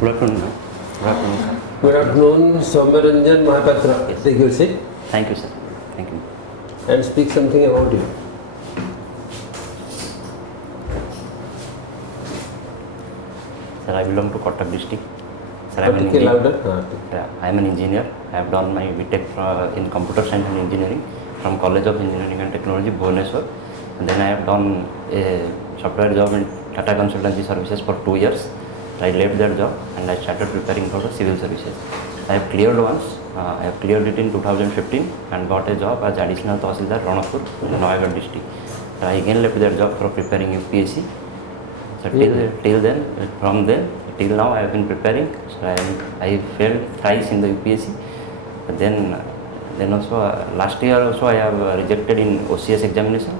Good afternoon, ma'am. Good afternoon, sir. Good afternoon, SOUMYA RANJAN MOHAPATRA. Yes. Take your seat Thank you, sir. Thank you. and speak something about you. Sir, I belong to Cuttack district. Sir, Take louder. I am an engineer. I have done my BTech in computer science and engineering from College of Engineering and Technology, Bhubaneswar. And then I have done a software job in Tata Consultancy Services for 2 years. I left that job and I started preparing for the civil services. I have cleared once. I have cleared it in 2015 and got a job as additional Tahsildar, Ranapur, Noagarh district. I again left that job for preparing UPSC. So till then, from then till now, I have been preparing. So I failed thrice in the UPSC. But then also last year also I have rejected in OCS examination,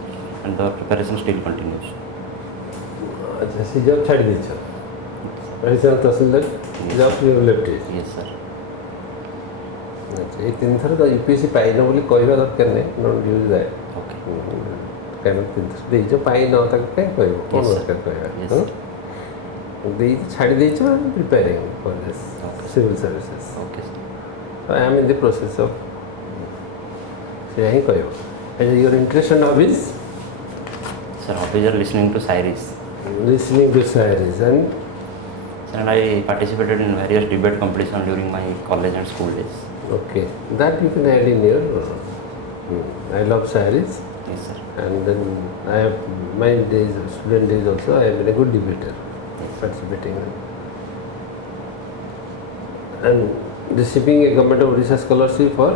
and the preparation still continues. अच्छा सी job छाड़ दी छो additional tehsildar job you left it Yes, sir. अच्छा ये तीन थर तो UPSC pine बोली कहवा दरकार नहीं डोंट यूज दैट Okay. कारण तीन थर दे जो पाइन न तक कहीं कहबो कोन Yes, sir. दरकार Yes, कहबा sir. दे छाड़ दी छो preparing for this Okay. Civil services Okay, sir. I am in the process of से यही कहबो and your interest and hobbies Sir, hobbies are listening to Sairis. listening to saris and Sir, and I participated in various debate competitions during my college and school days. okay, that you can add in your. I love saris, Yes, sir. and then I have my days, student days also. I have been a good debater, Yes. participating, and receiving a government of Odisha scholarship for.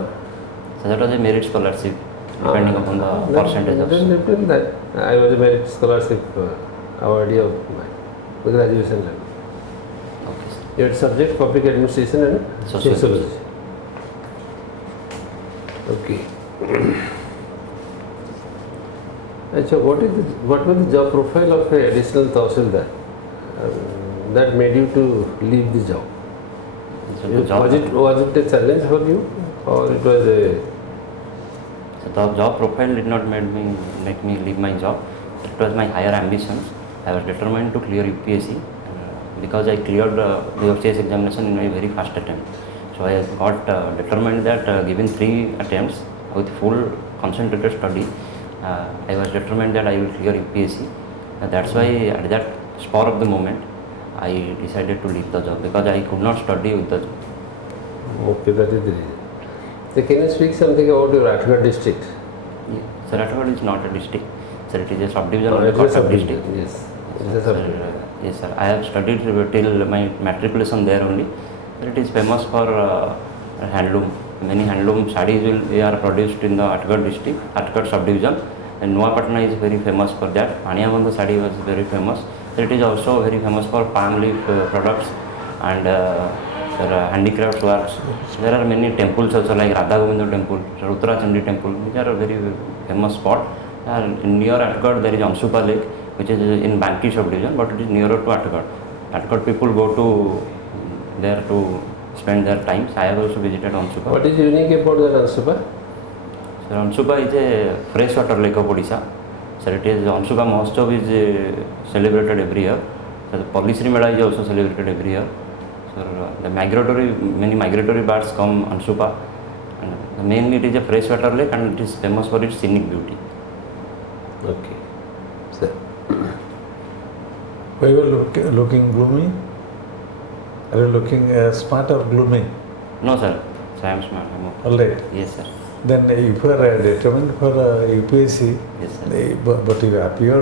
So that was a merit scholarship, depending upon the percentage of. Then that I was a merit scholarship awardee of my graduation level. Okay, sir. Your subject public administration and Sociology. Okay. So what was the job profile of a additional Tahsildar that made you to leave the job? So the job, Was it a challenge for you, or it was a so the job profile did not make me leave my job. It was my higher ambitions. I was determined to clear UPSC because I cleared the OCS examination in my very first attempt. So I got determined that given 3 attempts with full concentrated study, I was determined that I will clear UPSC. That's why at that spur of the moment, I decided to leave the job because I could not study with the job. okay? That is the reason. So can you speak something about your Rajgarh district? So Rajgarh is not a district. So it is a subdivision of It the is a Cuttack subdivision, district. yes. It is a subdivision. Yes, sir. I have studied till my matriculation there only. It is famous for handloom. Many handloom sarees are produced in the Rajgarh district, Rajgarh subdivision. And MOHAPATRA is very famous for that. Aniyabandha saree was very famous. So it is also very famous for palm leaf products and handicrafts works. There are many temples also like Radha Govinda temple, Rutra Chandi temple. These are a very famous spot. Near Rajgarh there is Ansupa Lake, which is in Banki subdivision, but it is nearer to Rajgarh. Rajgarh people go to there to spend their time. So I have also visited Ansupa. What is unique about that Ansupa? So Ansupa is a freshwater lake of Odisha. So it is Ansupa Mahotsav is celebrated every year. So the Polisri Mela is also celebrated every year. So many migratory birds come Ansupa. And mainly it is a freshwater lake and it is famous for its scenic beauty. Okay. So, Why you are looking gloomy? Are you looking smart or gloomy? No, sir. So I am smart. I am okay. All right. Yes, sir. Then if you are determined for UPSC, Yes, sir. but you appear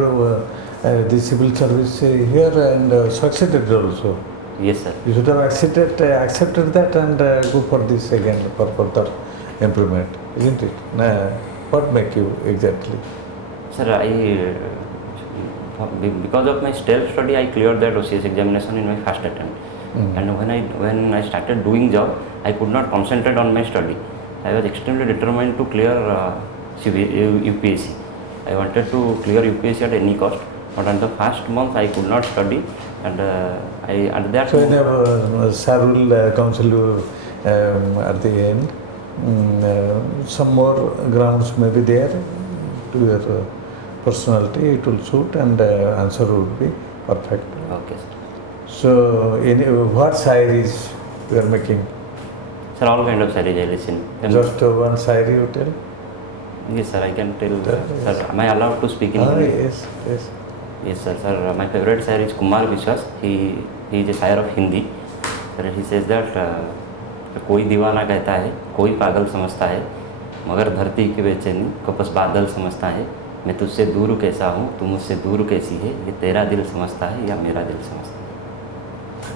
the civil service here and succeeded also. Yes, sir. You should have accepted that and go for this again for further improvement, isn't it? What make you exactly? Sir, because of my stealth study, I cleared that OCS examination in my first attempt. And when I started doing job, I could not concentrate on my study. I was extremely determined to clear UPSC. I wanted to clear UPSC at any cost, but in the first month I could not study, and I at that. So Sir will counsel you at the end. Some more grounds may be there to your personality. It will suit and answer would be perfect. Okay, sir. So, what sarees you are making? Sir, all kind of sarees I listen. Just one saree you tell? Yes, sir, I can tell. Yes. Sir, am I allowed to speak in Ah, Hindi? yes, yes. Yes, sir. Sir, my favorite sire is Kumar Vishwas. He is a sire of Hindi. Sir, he says that कोई दीवाना कहता है, कोई पागल समझता है, मगर धरती की बेचैनी को बस बादल समझता है. मैं तुझसे दूर कैसा हूँ, तू मुझसे दूर कैसी है, ये तेरा दिल समझता है या मेरा दिल समझता है.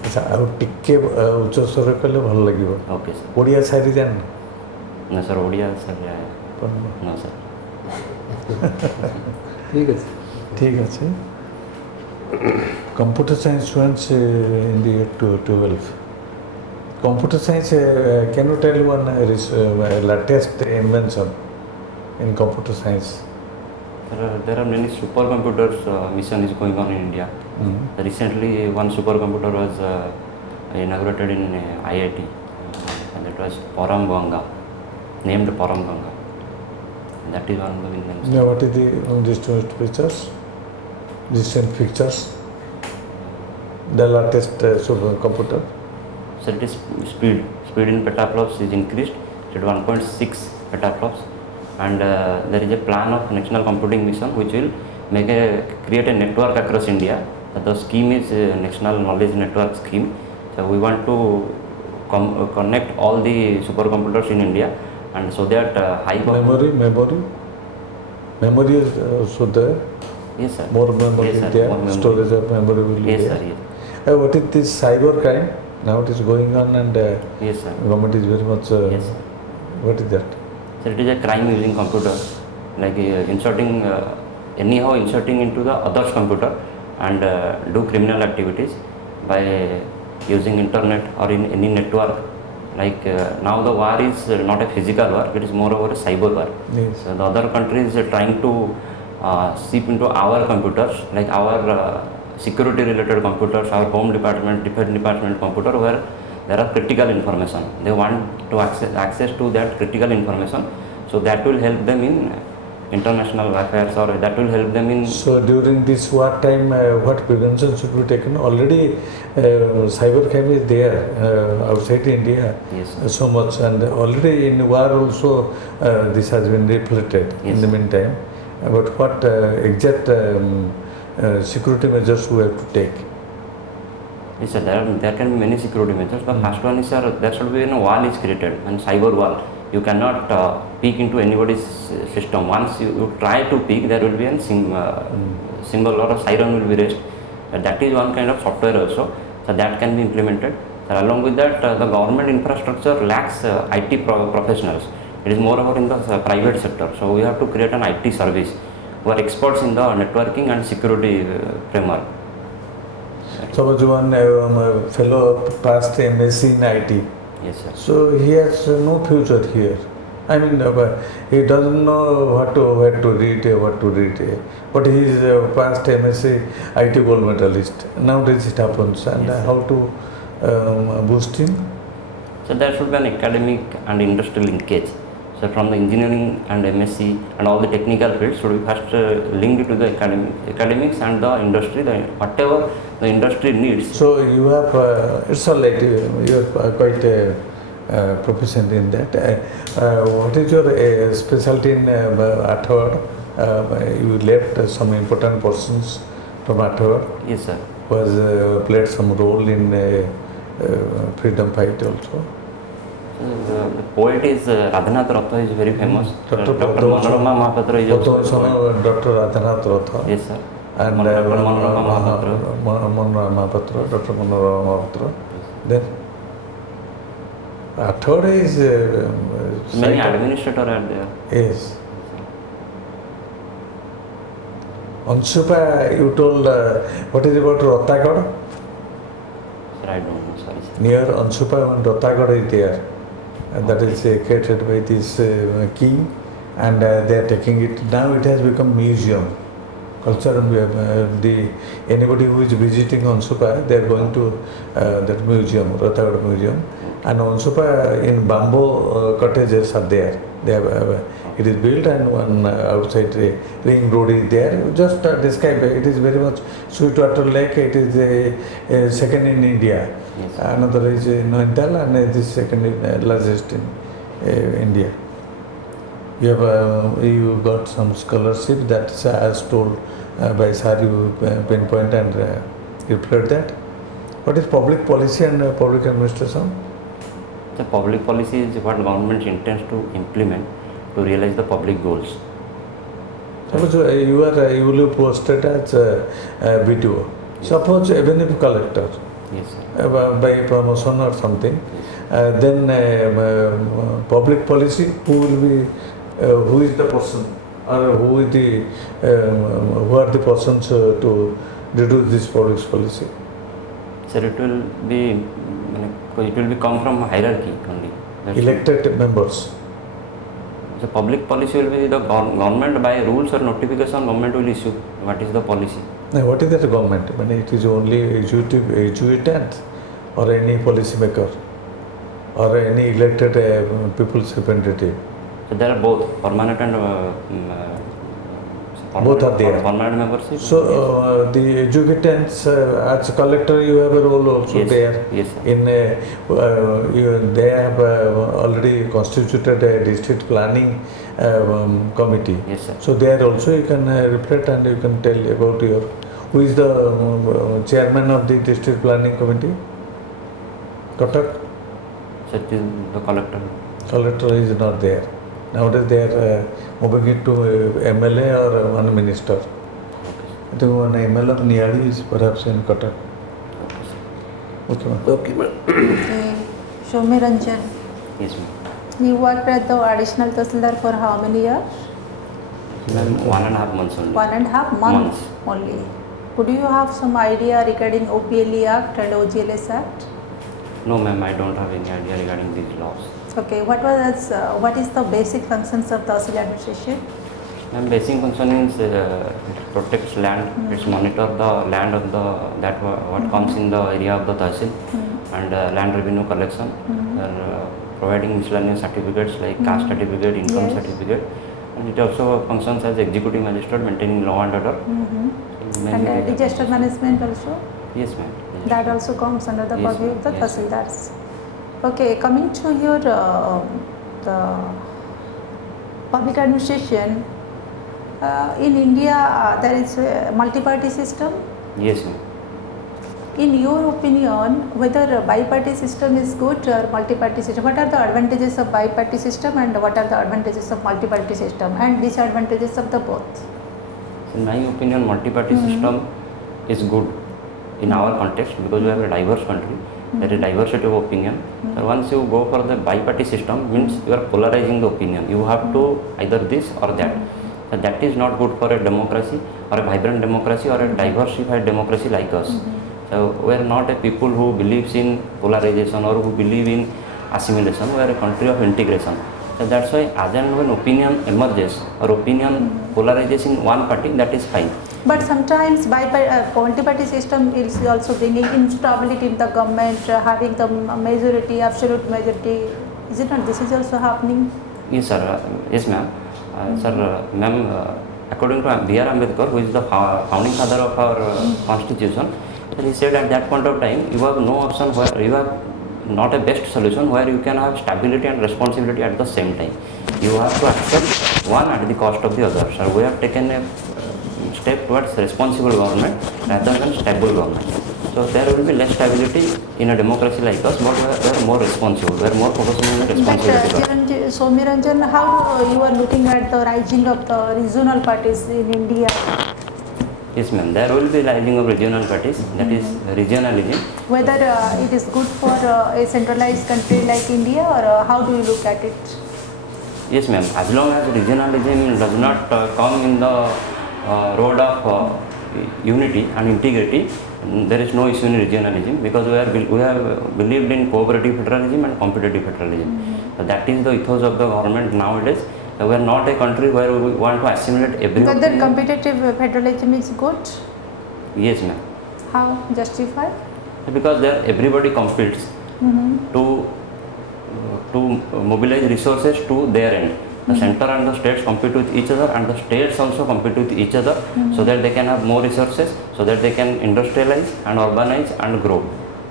अच्छा, और टिके उच्च स्वर कले भल लगिवो. Okay sir. ओडिया सारी जान ना sir, Odia sir no sir. ठीक है ठीक আছে. Computer science students in the year 12. Computer science, can you tell one latest invention in computer science? There are many supercomputers mission is going on in India. Recently, one supercomputer was inaugurated in IIT, and it was Param named Param Ganga. That is one of the inventions. Now, what is the distant features? Distant features? The latest supercomputer? So it is speed in petaflops is increased to 1.6 petaflops, and there is a plan of national computing mission which will create a network across India. The scheme is National Knowledge Network Scheme. So we want to connect all the supercomputers in India, and so that memory is also there. Yes, sir. More memory yes, is there. Storage of memory will be yes, there. Sir, yes. What is this cyber crime? Now it is going on, and yes, sir. Government is very much. Yes, sir. What is that? So it is a crime using computer, like inserting into the other's computer and do criminal activities by using internet or in any network. Like now the war is not a physical war, it is more over a cyber war. Yes. So the other countries are trying to seep into our computers, like our security related computers, our home department, defense department computer, where there are critical information. They want to access to that critical information, so that will help them in international affairs, or that will help them in. So during this war time, what prevention should be taken? Already cyber crime is there outside India. Yes, so much, and already in war also this has been reflected. Yes, in the meantime, but what exact security measures we have to take? Yes, sir, there can be many security measures. The first one is, sir, there should be a wall is created, and cyber wall. You cannot peek into anybody's system. Once you try to peek, there will be a symbol or a siren will be raised. That is one kind of software also. So that can be implemented. So along with that, the government infrastructure lacks IT professionals. It is more over in the private sector. So we have to create an IT service who are experts in the networking and security framework. Suppose one fellow passed MSc in IT. Yes, sir. So he has no future here. I mean, he doesn't know where to read, but he is past MSc IT gold medalist. Nowadays it happens, and yes, how to boost him? So there should be an academic and industrial linkage. So from the engineering and MSc and all the technical fields should be first linked to the academics and the industry, whatever the industry needs. So you have, it's all right, you are quite proficient in that. What is your specialty in Athawad? You left some important persons from Athawad. Yes, sir. Who has played some role in freedom fight also. The poet is Radhanath Ratha is very famous. Dr. Moharama Mahapatra is also Dr. Radhanath Ratha. Yes, sir. And Dr. Moharama Mahapatra. Mahapatra, Dr. Moharama Mahapatra. Then Athawad is many administrators are there. Yes. Anshupa, you told what is about Rattagad? Sir, I don't know, sorry, sir. Near Anshupa and Rattagad is there. And that is created by this king, and they are taking it. Now it has become museum. Culture, anybody who is visiting Anshupa, they are going to that museum, Rattagad museum. And Anshupa in bamboo cottages are there. They have It is built and one outside ring road is there. Just describe it is very much Sweetwater Lake. It is a second in India. Yes. Another is Nainital and this second in, largest in India. You have you got some scholarship that's as told by sir, you pinpoint and reflect that. What is public policy and public administration? The public policy is what government intends to implement to realize the public goals. Suppose you will be posted as BTO. Suppose even if collector, Yes, sir. by promotion or something, then public policy, who is the person or who are the persons to deduce this public policy? Sir, it will be come from hierarchy only. Elected members. The public policy will be the government by rules or notification government will issue. What is the policy? Now, what is that government? When it is only executant or any policy maker or any elected people's representative. So there are both permanent and Both are there. Permanent membership. So the executants as a collector you have a role also Yes. there. Yes, sir. In they have already constituted a district planning committee. Yes, sir. So there also you can reflect and you can tell about your who is the chairman of the district planning committee. Katak. So it is the collector. Collector is not there. Nowadays they are moving it to MLA or one minister. I think one MLA of Niyadi is perhaps in Katak. Okay, ma'am. Okay, ma'am. Okay. Soumya RANJAN, Yes, ma'am. you worked at the additional Tahsildar for how many years? Ma'am, 1.5 months only. 1.5 months only. Could you have some idea regarding OPLE Act and OGLS Act? No, ma'am, I don't have any idea regarding these laws. Okay, what is the basic functions of Tahsil administration? Ma'am, basic function is it protects land. It's monitor the land of what comes in the area of the Tahsil and land revenue collection. Providing miscellaneous certificates like caste certificate, income Yes. certificate, and it also functions as executive magistrate maintaining law and order. And disaster management also? Yes, ma'am. Yes. That also comes under the Yes, purview of the ma'am. Yes, Tahsildars. Okay, coming to your the public administration, in India there is a multi-party system. Yes, ma'am. In your opinion, whether a bi-party system is good or multi-party system, what are the advantages of bi-party system and what are the advantages of multi-party system and disadvantages of the both? In my opinion, multi-party system is good in our context because we have a diverse country. There is diversity of opinion. So once you go for the bi-party system, means you are polarizing the opinion. You have to either this or that. So that is not good for a democracy or a vibrant democracy or a diversified democracy like us. So we are not a people who believes in polarization or who believe in assimilation. We are a country of integration. So that's why as and when opinion emerges or opinion polarizes in one party, that is fine. But sometimes multi-party system is also bringing instability in the government, having the majority, absolute majority. Is it not? This is also happening. Yes, sir. Yes, ma'am. Sir, ma'am, according to B.R. Ambedkar, who is the founding father of our constitution, he said at that point of time, you have no option where you have not a best solution where you can have stability and responsibility at the same time. You have to accept one at the cost of the other. So we have taken a step towards responsible government rather than stable government. So there will be less stability in a democracy like us, but we are more responsible. We are more focusing on the responsibility. But Soumya RANJAN, how you are looking at the rising of the regional parties in India? Yes, ma'am. There will be rising of regional parties. That is regionalism. Whether it is good for a centralized country like India, or how do you look at it? Yes, ma'am. As long as regionalism does not come in the road of unity and integrity, there is no issue in regionalism because we have believed in cooperative federalism and competitive federalism. So that is the ethos of the government nowadays. So we are not a country where we want to assimilate everyone. Whether competitive federalism is good? Yes, ma'am. How? Justify? Because there everybody competes to mobilize resources to their end. The center and the states compete with each other, and the states also compete with each other, so that they can have more resources, so that they can industrialize and urbanize and grow.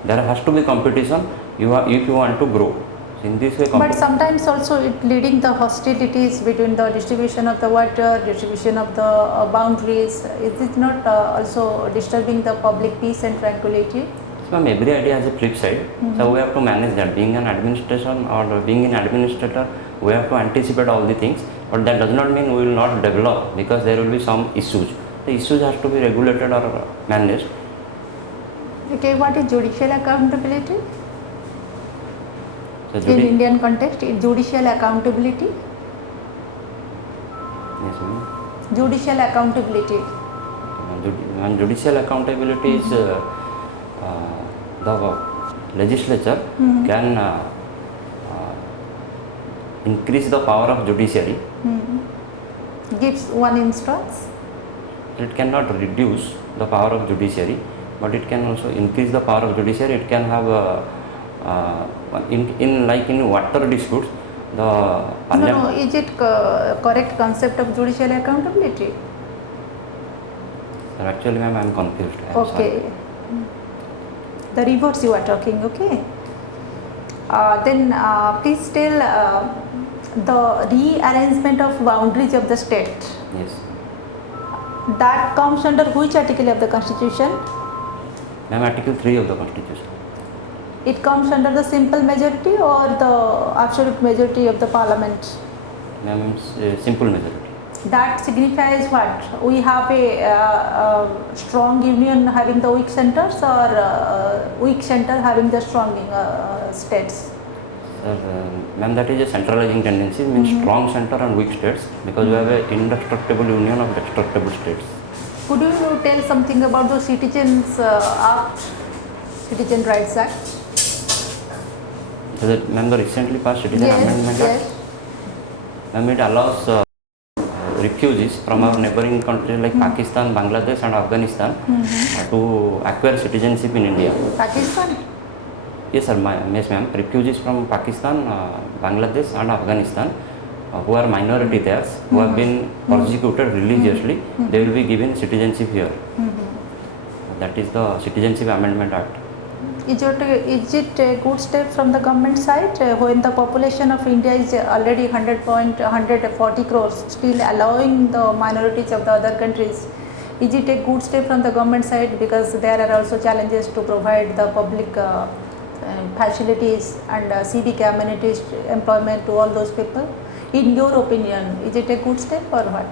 There has to be competition if you want to grow. In this way, But sometimes also it leading the hostilities between the distribution of the water, distribution of the boundaries. Is it not also disturbing the public peace and tranquility? So every idea has a flip side. So we have to manage that. Being an administration or being an administrator, we have to anticipate all the things. But that does not mean we will not develop, because there will be some issues. The issues has to be regulated or managed. Okay, what is judicial accountability? So In Indian context, judicial accountability. Yes, ma'am. Judicial accountability. And judicial accountability is the legislature can increase the power of judiciary. Gives one instance. It cannot reduce the power of judiciary, but it can also increase the power of judiciary. It can have in water disputes, the No, is it correct concept of judicial accountability? Sir, actually, ma'am, I am confused. I am Okay. sorry. The reverse you are talking, okay. Then please tell the rearrangement of boundaries of the state. Yes. That comes under which article of the Constitution? Ma'am, Article 3 of the Constitution. It comes under the simple majority or the absolute majority of the parliament? Ma'am, it's simple majority. That signifies what? We have a strong union having the weak centers, or weak center having the strong states? Sir, ma'am, that is a centralizing tendency, means strong center and weak states, because we have an indestructible union of destructible states. Could you tell something about the Citizens Act, Citizen Rights Act? So that, ma'am, the recently passed Citizen Amendment Act, ma'am, it allows refugees from our neighboring countries like Pakistan, Bangladesh and Afghanistan to acquire citizenship in India. Pakistan? Yes, sir. Yes, ma'am. Refugees from Pakistan, Bangladesh and Afghanistan who are minority there, who have been persecuted religiously, they will be given citizenship here. That is the Citizenship Amendment Act. Is it a good step from the government side when the population of India is already 140 crores, still allowing the minorities of the other countries? Is it a good step from the government side, because there are also challenges to provide the public facilities and civic amenities, employment to all those people? In your opinion, is it a good step or what?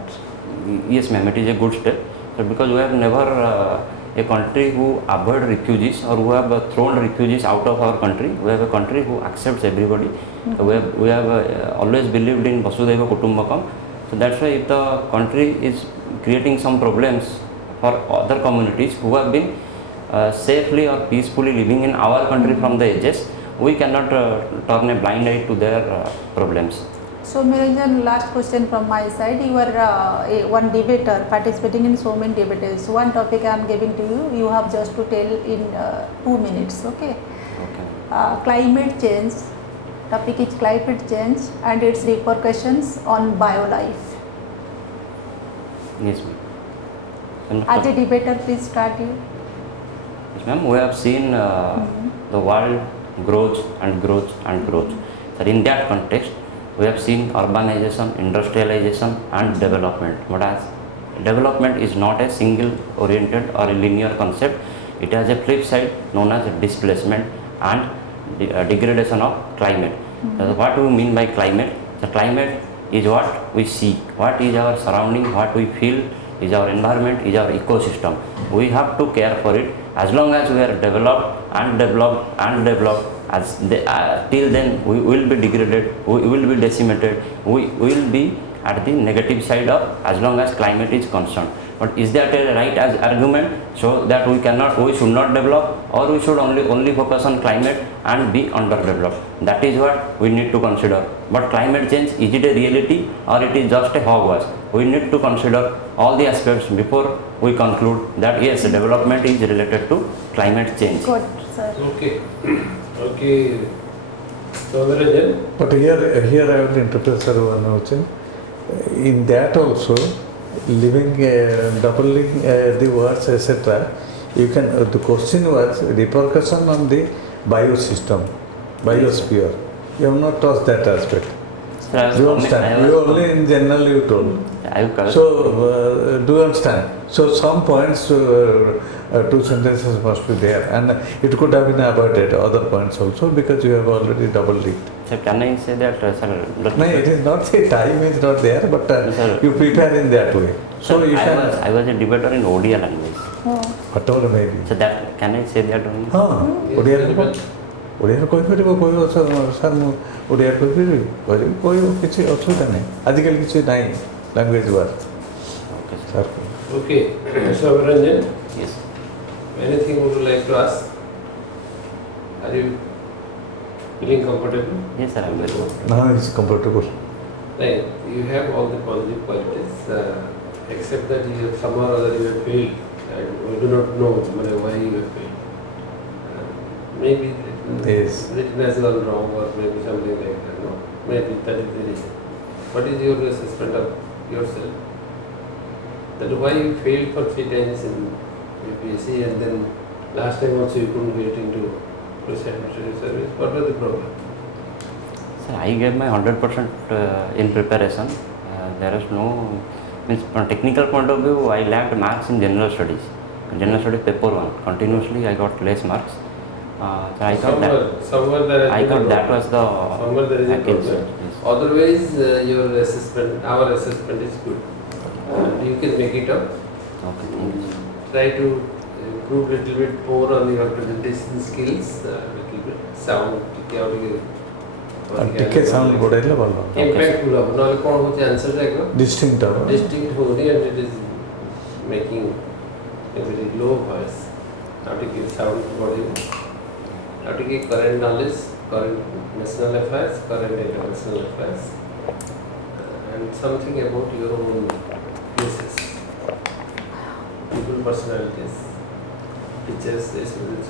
Yes, ma'am, it is a good step. So because we have never a country who avoid refugees or who have thrown refugees out of our country. We have a country who accepts everybody. We have always believed in Vasudhaiva Kutumbakam. So that's why if the country is creating some problems for other communities who have been safely or peacefully living in our country from the ages, we cannot turn a blind eye to their problems. So Niranjan, last question from my side. You are one debater participating in so many debates. One topic I am giving to you, you have just to tell in 2 minutes, okay? Okay. Climate change, topic is climate change and its repercussions on biolife. Yes, ma'am. As a debater, please start you. Yes, ma'am. We have seen the world grows and grows and grows. So in that context, we have seen urbanization, industrialization and development. But as development is not a single oriented or a linear concept, it has a flip side known as displacement and degradation of climate. So what do we mean by climate? The climate is what we see, what is our surrounding, what we feel is our environment, is our ecosystem. We have to care for it. As long as we are developed and developed and developed, till then we will be degraded, we will be decimated, we will be at the negative side of as long as climate is concerned. But is that a right as argument so that we should not develop, or we should only focus on climate and be underdeveloped? That is what we need to consider. But climate change, is it a reality or it is just a hogwash? We need to consider all the aspects before we conclude that yes, development is related to climate change. Good, sir. Okay. So Ranjan, But here I will interpret sir one question. In that also, living doubling the words etc. You can the question was repercussion on the biosystem, biosphere. You have not touched that aspect. Do you understand? You only in general you told. So do you understand? So some points, two sentences must be there, and it could have been avoided other points also because you have already double it. Sir, can I say that, sir? No, it is not the time is not there, but you prepare in that way. So sir, you can. I was a debater in ODI language. Whatever may be. So that can I say that only? ଓଡ଼ିଆରେ କହିପାରିବ କହିବ sir ମୁଁ ଓଡ଼ିଆରେ କହିପାରିବି କହିବ କିଛି ଅସୁବିଧା ନାହିଁ ଆଜିକାଲି କିଛି ନାହିଁ language work sir okay. So Ranjan, Yes. anything would you like to ask? Are you feeling comfortable? Yes, sir, I am very good. now it's comfortable. Right. You have all the positive qualities, except that you have somehow or other you have failed, and we do not know why you have failed. Maybe Yes. written has gone wrong, or maybe something like that. No, maybe that is the reason. What is your assessment of yourself? That why you failed for 3 times in UPSC, and then last time also you couldn't get into police administrative service. What was the problem? Sir, I gave my 100% in preparation. There is no, means from technical point of view, I lacked marks in general studies. General studies paper 1. Continuously I got less marks. So I thought that was the somewhere there is a Achilles. problem. Yes. Otherwise, your assessment, our assessment is good. You can make it up. Okay, thank you, sir. Try to improve little bit more on your presentation skills, little bit sound, ଟିକେ sound ବଢ଼େଇଲେ ଭଲ impactful ହେବ ନହେଲେ କ'ଣ ହେଉଛି answer ଯାକ ଡିଷ୍ଟିଙ୍କ୍ଟ ହେବ distinct ହେଉନି and it is making a very low voice. ଆଉ ଟିକେ sound ବଢ଼େଇବ, ଆଉ ଟିକେ current knowledge, current national affairs, current international affairs, and something about your own places, people personalities, teachers, students.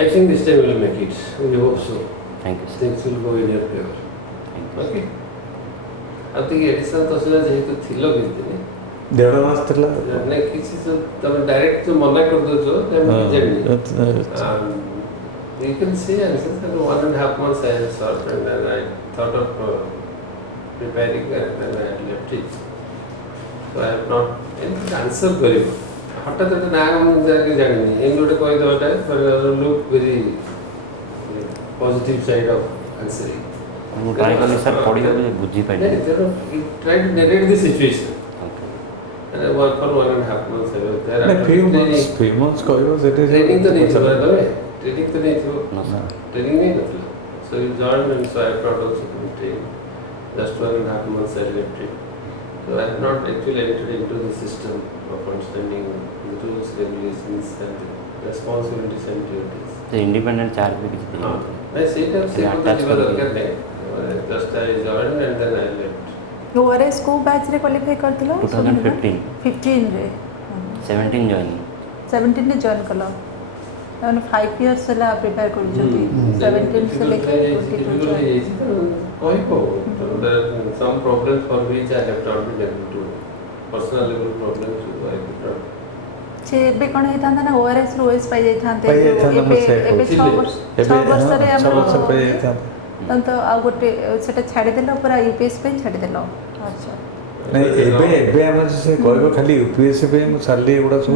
I think this time we will make it. We hope so. Thank you, sir. Things will go in your favor. Thank you. Okay. ଆଉ ଟିକେ additional ତହସିଲ ଯେହେତୁ ଥିଲ କିଛି ଦିନ ଦେଢ଼ ମାସ ଥିଲା ନାଇଁ କିଛି ତମେ ଡାଇରେକ୍ଟ ଯୋଉ ମନା କରିଦେଉଛ ଜାଣିନି you can see answers and 1.5 months I have solved and then I thought of preparing and then I left it. So I have not anything answer କରିବ ହଠାତ୍ ଗୋଟେ ନାଁ ମୁଁ ଜାଣିନି ଏମିତି ଗୋଟେ କହିଦେବାଟା look very positive side of answering. ମୁଁ try କଲି ସାର୍ ପଢ଼ିବାକୁ ଯେ ବୁଝିପାରିଲି। You try to narrate the situation. Okay. And I worked for 1.5 months. I was there. ନା few months କହିବ ସେଠି Training तो नहीं था तमें training तो नहीं था No, sir. training नहीं था so you joined and so I have not also been trained just 1.5 months I left it so I have not actually entered into the system of understanding the rules, regulations and responsibilities and duties. ସେ independent charge ବି କିଛି हाँ ଦେଇନଥିଲେ। नहीं seat अब seat तो attach जीवन कर दरकार नहीं just I joined and then I left. ORS को बैच रे क्वालिफाई करथिलो 2015 15 रे 17 जॉइन 17 रे जॉइन कलो मैंने 5 इयर्स से प्रिपेयर कर जति 17 से लेके 22 join some problems for which I have not been able to personal level problems I could not छे बे कोन हेता ना ORS रो OS पाई जाइथांते एबे 6 वर्ष रे हम 6 वर्ष पाई जाइथां तो आ गोटे सेटा छाडी देलो पूरा यूपीएस पे छाडी देलो अच्छा नहीं एबे हम से कहबो खाली यूपीएससी पे हम साली एगुडा सब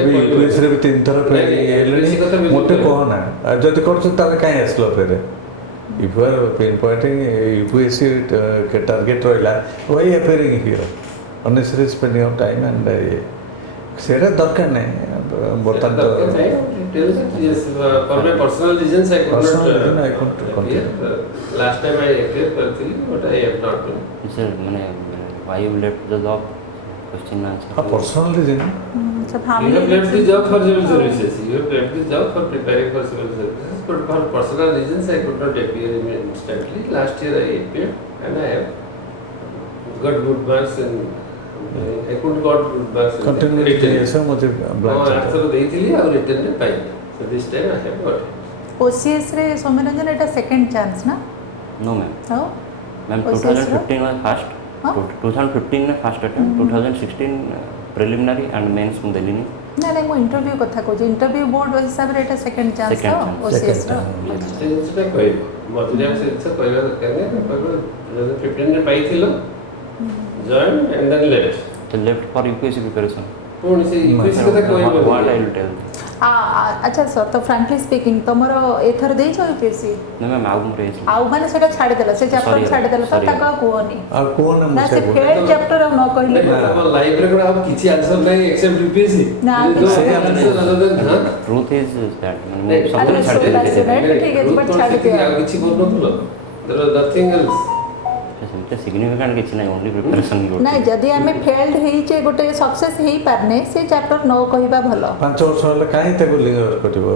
एबे यूपीएससी रे भी 3 थर पे हेलनी मोटे कहना जति करछ तारे काई आसलो फेरे if you are pinpointing UPSC target roila why appearing here unnecessary spending of time and सेरा दरकार नहीं बता दो yes for my personal reasons I could not continue last time I appeared करथिली but I have not done sir माने why you left the job question answer हां personal reason सब you have left the job for civil services you have left the job for preparing for civil services but for personal reasons I could not appear instantly last year I appeared and I have got good marks and I couldn't got good marks continuously ऐसा मुझे black answer ଦେଇଥିଲି ଆଉ written ରେ ପାଇଲି so this time I have got it OCS रे सौम्यरंजन एटा second chance ना no ma'am तो मैम OCS रो? 2015 was first हाँ? 2015 में first attempt 2016 preliminary and mains मु देली नहीं ना नहीं मो इंटरव्यू कथा को इंटरव्यू बोर्ड हिसाब रे एटा सेकंड चांस Second तो chance. OCS रो ସେ ଜିନିଷଟା କହିବ ମଝିରେ ଆମେ ସେ ଜିନିଷ କହିବା ଦରକାର ନାହିଁ କହିବ 2015 ରେ ପାଇଥିଲ ଜଏନ୍ ଏଣ୍ଡ ଦେନ୍ ଲେଫ୍ଟ तो लेफ्ट फॉर यूपीएससी प्रिपरेशन ପୁଣି ସେ ୟୁପିଏସସି କଥା କହିବ व्हाट आई विल टेल अच्छा सर तो फ्रैंकली स्पीकिंग तमरो एथर देई छ UPSC नहीं मैम आउ मुरे इसलिए आउ माने सेटा छाडी देला से चैप्टर Sorry, छाडी देला तो sorry. ताका कोनी ଆଉ କଣ ना से ମୁଁ फेल चैप्टर न कहले ଆମ ଲାଇଫରେ କ'ଣ ଆଉ କିଛି ଆନ୍ସର ନାହିଁ ଏକ୍ସେପ୍ଟ ୟୁପିଏସସି ନା, ट्रूथ इज दैट नहीं, मैंने सब अरे, छाड़ so that's दे right. ठीक है, but छाड़ दिया। ଆଉ କିଛି କରୁନଥିଲ ଦେयर वाज नथिंग एल्स ସେମିତି ସିଗ୍ନିଫିକାଣ୍ଟ କିଛି ନାହିଁ ओनली प्रिपरेशन ना जदि आमे फेल्ड हेइचे गोटे सक्सेस हेइ पारने से चैप्टर न कहबा भलो 5 ବର୍ଷ ହେଲେ କାହିଁ ତାକୁ ଲିଙ୍ଗ କରିବ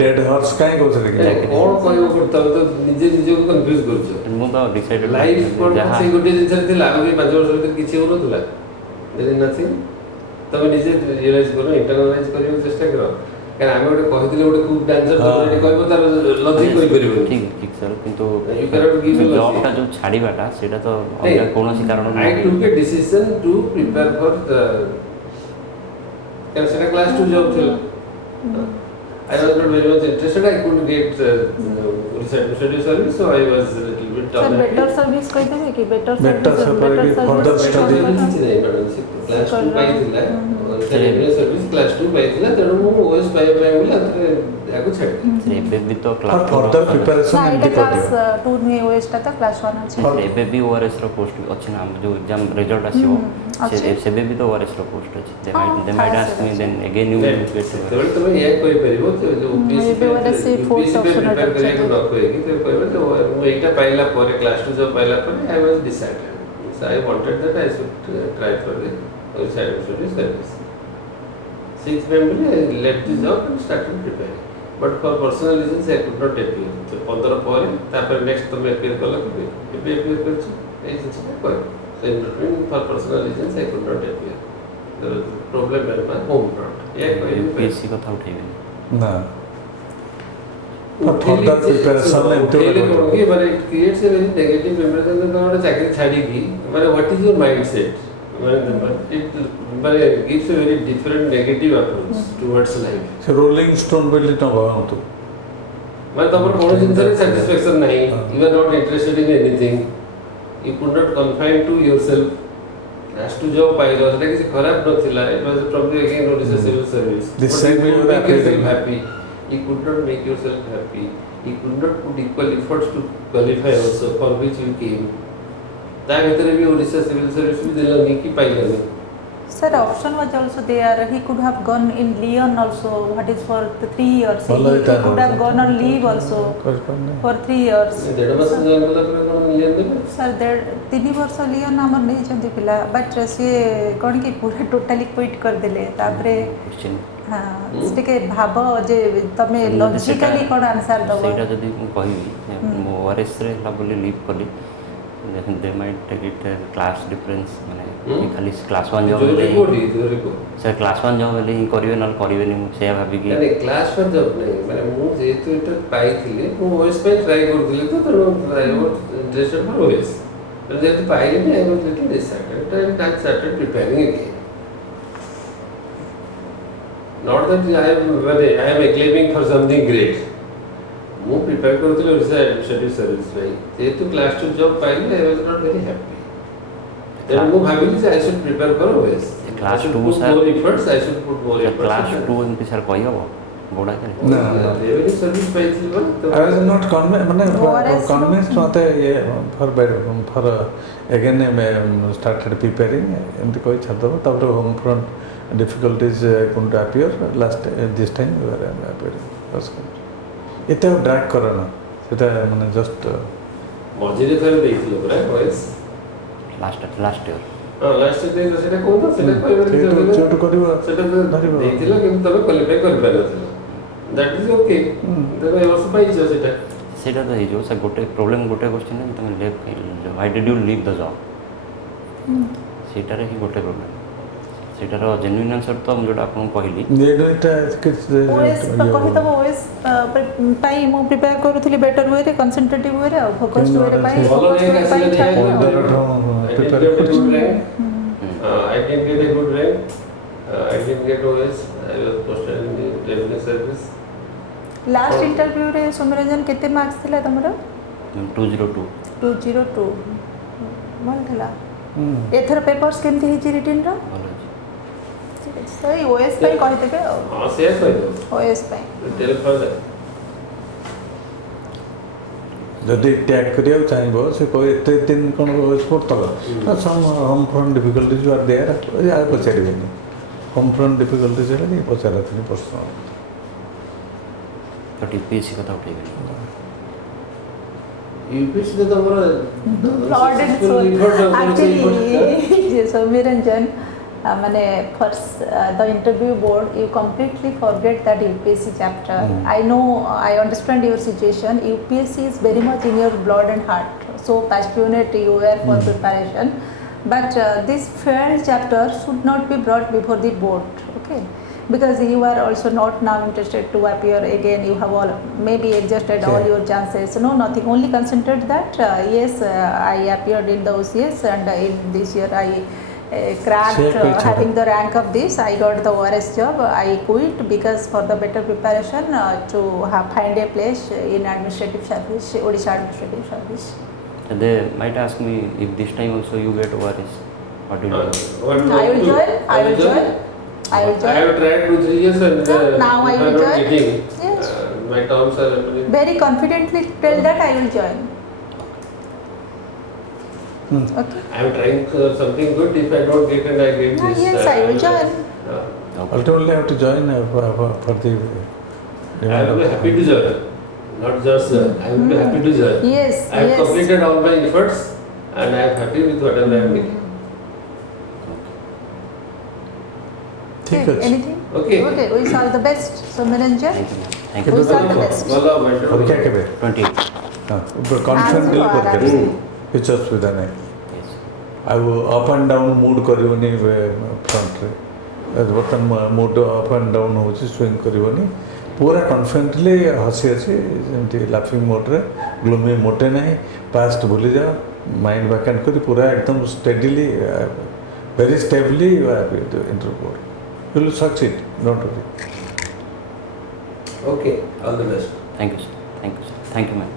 ଡେଡ୍ ହର୍ସ କାହିଁ କହୁଥିଲେ କି କ'ଣ କହିବ ତମେ ତ ନିଜେ ନିଜକୁ କନଫ୍ୟୁଜ କରୁଛ ମୁଁ ତ ଡିସାଇଡେଡ୍ ଲାଇଫ କ'ଣ ସେଇ ଗୋଟିଏ ଜିନିଷରେ ଥିଲା ଆଉ 5 ବର୍ଷ ଭିତରେ କିଛି ହେଉନଥିଲା ଦେयर ଇଜ ନଥିଂ ତମେ ନିଜେ ରିୟଲାଇଜ କର ଇଣ୍ଟରନାଲାଇଜ କରିବାକୁ ଚେଷ୍ଟା କର କାରଣ ଆମେ ଗୋଟେ କହିଥିଲେ ଗୋଟେ କୁକ୍ ଡାନ୍ସର ତମେ ଯଦି କହିବ ତାର ଲଜିକ କହିପାରିବନି ଠିକ ଠିକ ସर କିନ୍ତୁ You cannot give a logic. ଜବ୍ଟା ଯୋଉ ଛାଡ଼ିବାଟା ସେଇଟା ତ ଅଲଗା କୌଣସି କାରଣ I took a decision to prepare for the because it class 2 job ଥିଲା I was not very much interested. I couldn't get Odisha administrative service, so I was a little bit sir tormented. Better service कहि देबे कि better Better service service, further study. କିଛି ନାହିଁ madam ସେ class 2 ପାଇଥିଲା revenue service class 2 ପାଇଥିଲା ତେଣୁ ମୁଁ OAS ପାଇବା ପାଇଁ ବୋଲି ଆଉଥରେ ଆକୁ ଛାଡ଼ିଥିଲି ଏବେ ବି ତ ଫର୍ କ୍ଲାସ୍ ଫର୍ଦର ना ପ୍ରିପାରେସନ୍ एटा ଏମିତି क्लास କରିଦିଅ 2 नी ओएस टा क्लास 1 अछि ଏବେ ବି ORS ର ପୋଷ୍ଟ ଅଛି ନା ଆମ ଯୋଉ ଏକ୍ଜାମ ରେଜଲ୍ଟ ଆସିବ ଅଛି। ସେବେ ବି ତ ORS ର ପୋଷ୍ଟ ଅଛି ଦେ ହଁ, ମାଇଟ୍ ହଁ, ଆସ୍କ ମି ଅଛି। ଦେନ୍ ଅଗେନ୍ ୟୁ ୱିଲ୍ ଗେଟ୍ ସେତେବେଳେ ତମେ ଏହା କହିପାରିବ ଯେ ଯୋଉ UPSC ଏବେ ଗୋଟେ ସେ fourth ପାଇଁ option prepare ଅଛି। କରିବାକୁ ନ କହିକି ତମେ କହିବ ଯେ ମୁଁ ଏଇଟା ପାଇଲା ପରେ class 2 job ପାଇଲା ପରେ I was decided. So I wanted that I should try for the Odisha administrative service. Since memory I left the job and started preparing. But for personal reasons I could not appear. So 15 ପରେ ତାପରେ next ତମେ appear କଲା କି ଏବେ appear କରିଛ ଏଇ ଜିନିଷଟା କହିବ. So in between for personal reasons I could not appear. There was a problem at my home front. Yeah, UPSC କଥା ଉଠେଇବେନି ନା ଫର୍ଦର ପ୍ରିପାରେସନ୍ ଏମିତି ଗୋଟେ but it creates a very negative impression that ତମେ ଚାକିରି ଛାଡ଼ିକି ମାନେ what is your mindset it gives a very different negative approach towards life ସେ rolling stone ବୋଲି ନ ଭାବନ୍ତୁ ମାନେ ତମର କୌଣସି ଜିନିଷରେ satisfaction ନାହିଁ you are not interested in anything you could not confine to yourself as to job ପାଇଲ ସେଟା କିଛି ଖରାପ ନଥିଲା it was probably again Odisha civil service The but same you could way make yourself you happy you could not make yourself happy you could not put equal efforts to qualify also for which you came ତା ଭିତରେ ବି Odisha civil service ବି ଦେଲାନି କି ପାଇଲାନି Sir, option was also there. He could have gone in Lyon also. What is for the 3 years? He could have gone on leave also କରିପାରୁନି for 3 years. ଦେଢ଼ ମାସ join କଲା ପରେ କ'ଣ ମିଳିୟନ ଦେଲେ सर 3 वर्ष लियन हमर नहीं चंदी पिला बट से कोन की पूरा टोटली क्विट कर देले तापरे क्वेश्चन हां स्टिके भाबो जे तमे लॉजिकली कोन आंसर दबो ସେଇଟା ଯଦି ମୁଁ କହିବି ମୁଁ ORS ରେ ହେଲା ବୋଲି ଲିଭ୍ କଲି they might take it class difference माने खाली क्लास 1 जॉब से क्लास 1 जॉब हेले ही करिवे न करिवेनी मु से भाबी कि नहीं क्लास 1 जॉब नहीं माने मु जेतु एटा पाइथिले मु OS पे ट्राई करथिले तो तनो I was interested for OS but जेतु पाइले नहीं I was little disappointed and I started preparing again not that I am claiming for something great ମୁଁ ପ୍ରିପେୟାର କରୁଥିଲି ଓଡ଼ିଶା ଆଡମିନିଷ୍ଟ୍ରେଟିଭ୍ ସର୍ଭିସ୍ ପାଇଁ ଯେହେତୁ କ୍ଲାସ୍ 2 ଜବ୍ ପାଇଲି I was not very happy ତେଣୁ ମୁଁ ଭାବିଲି ଯେ I should prepare for OAS class 2 sir more efforts I should put more efforts class 2 MP sir कहि हबो बोडा के ନା रेवेन्यू सर्विस पाइଥିଲି I but was not convinced ମାନେ convinced ମୋତେ for again started preparing ଏମିତି କହି ଛାଡ଼ିଦେବ ତାପରେ home front difficulties couldn't appear last this time we were appearing ଏତେ ଡ୍ରାକ୍ କର ନା ସେଟା ମାନେ ଜଷ୍ଟ ମଝିରେ ଥରେ ଦେଇଥିଲ ପରା OAS लास्ट इयर ହଁ ଲାଷ୍ଟ ଡେ ସେଟା କୋଉ ତ ସେଟା କହିବାର ଯୋଉଠୁ କରିବ ସେଟା ଧରିବ ଦେଇଥିଲ କିନ୍ତୁ ତମେ କ୍ୱାଲିଫାଇ କରିପାରିନଥିଲ ଦ୍ୟାଟ୍ ଇଜ ଓକେ ତମେ ଏ ବର୍ଷ ପାଇଛ ସେଟା ସେଇଟା ତ ହେଇଯିବ ସେ ଗୋଟେ ପ୍ରୋବ୍ଲେମ୍ ଗୋଟେ କ୍ୱେଶ୍ଚିନ୍ ଯେ ତମେ leave why did you leave the job ସେଇଟାରେ ହିଁ ଗୋଟେ ପ୍ରୋବ୍ଲେମ୍ ସେଇଟାର ଜେନ୍ୟୁନ୍ ଆନ୍ସର୍ ତ ମୁଁ ଯେଉଁଟା ଆପଣଙ୍କୁ କହିଲି ଏଇଟା କିଛି OAS କହିଦେବ OAS ପାଇଁ ମୁଁ ପ୍ରିପେୟାର କରୁଥିଲି ବେଟର ୱେରେ କନସେନ୍ଟ୍ରେଟିଭ୍ ୱେରେ ଆଉ ଫୋକସ୍ଡ ୱେରେ ପାଇଁ ଭଲ rank ଆସିଲେ ଛାଡ଼ିଲି ଆଉ। I didn't get a good rank. I didn't get a good rank. I didn't get OS. I was posted in the revenue service. Last ଇଣ୍ଟରଭ୍ୟୁରେ ସୌମ୍ୟରଞ୍ଜନ କେତେ ମାର୍କ୍ସ ଥିଲା ତମର? 202 202 ଭଲ ଥିଲା। ଏଥର ପେପର୍ସ କେମିତି ହେଇଛି ରିଟିନ୍ର? ଭଲ ଅଛି। ଠିକ୍ ଅଛି ତ ଏଇ OAS ପାଇଁ କହିଦେବେ ଆଉ हाँ शेयर कर दो OAS ପାଇଁ। टेल फर्दर ଯଦି ଟ୍ୟାଗ୍ କରିବାକୁ ଚାହିଁବ ସେ କହିବେ ଏତେ ଦିନ କ'ଣ ପଢ଼ୁଥିଲ ସମ୍ home front difficulties R there ଆଉ ପଚାରିବେନି ହୋମ୍ ଫ୍ରଣ୍ଟ ଡିଫିକଲ୍ଟିଜ୍ ହେଲେ କି ପଚାରନ୍ତିନି ପ୍ରଶ୍ନ ବଟ୍ UPSC କଥା ଉଠେଇବେନି। यूपीएससी ने तो हमारा Lord and soul. Actually, Soumyaranjan, माने first the interview board, you completely forget that UPSC chapter. I know, I understand your situation. UPSC is very much in your blood and heart. So passionate you were for preparation. But this failed chapter should not be brought before the board. Okay. Because you are also not now interested to appear again, you have all maybe exhausted all your chances. No, nothing, only concentrate that yes, I appeared in the OCS and in this year I cracked having the rank of this. I got the ORS job. I quit because for the better preparation to find a place in administrative service, Odisha administrative service. And they might ask me if this time also you get ORS, what do you do? I will join. I will join. I will I join. have tried 2-3 years and Now I if will I'm not join. getting, Yes. my terms are happening. Very confidently tell that I will join. Okay. I am trying something good. If I don't get and I get this. Yes, I will join. ultimately have to join for the I will be happy to join. Not just I will be happy to join. Yes, I have yes. completed all my efforts and I am happy with whatever I am getting. ঠিক Okay, ଅଛି anything? Okay. Okay, wish all the best. Soumyaranjan, Thank you, ma'am. Thank you. wish all the best. Well, well, ପରୀକ୍ଷା କେବେ 28. କନଫିଡେଣ୍ଟଲି ଆରାମ ପରୀକ୍ଷା ସେ। କିଛି ଅସୁବିଧା ନାହିଁ Yes. ଆଉ ଅପ୍ ଆଣ୍ଡ ଡାଉନ୍ ମୁଡ୍ କରିବନି ଫ୍ରଣ୍ଟରେ ବର୍ତ୍ତମାନ ମୁଡ୍ ଅପ୍ ଆଣ୍ଡ ଡାଉନ୍ ହେଉଛି ସୁଇଙ୍ଗ କରିବନି ପୁରା କନଫିଡେଣ୍ଟଲି ହସି ହସି ଯେମିତି ଲାଫିଂ ମୋଡ଼୍ରେ ଗ୍ଲୁମି ମୋଟେ ନାହିଁ ପାଷ୍ଟ ଭୁଲିଯାଅ ମାଇଣ୍ଡ ଭ୍ୟାକାଣ୍ଟ କରି ପୁରା ଏକଦମ steadily very stably interview you will succeed don't worry Okay, all the best. Thank you, sir. Thank you, sir. Thank you, ma'am.